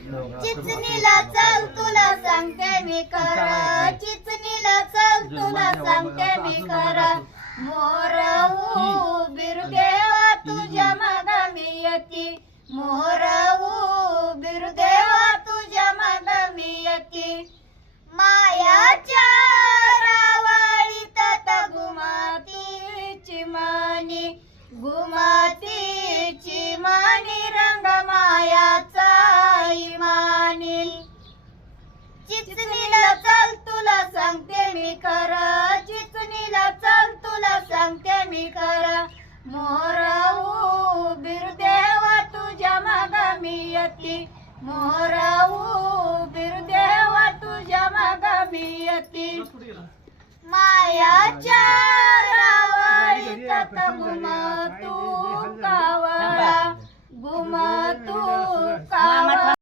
चिचणीला चल तुला सांगते मी खरं, चिचणीला चल तुला सांगते मी खरं. मोर बिरुदेवा तुझ्या माग मी येती, मोर बिरुदेवा तुझ्या माग मी येती. मायाच्या रावाळीत घुमातीची मानी, घुमातीची मानी रंग मायाचा इमानी. चिचणीला चल तुला सांगते मी खरं, चिचणीला चल तुला सांगते मी खरं. मोर बिरुदेवा तुझ्या माग मी येती, मोर बिरुदेवा तुझ्या माग मी येती. मायाच्या रावाळीत घुमतू कावळा, घुमतू कावळा.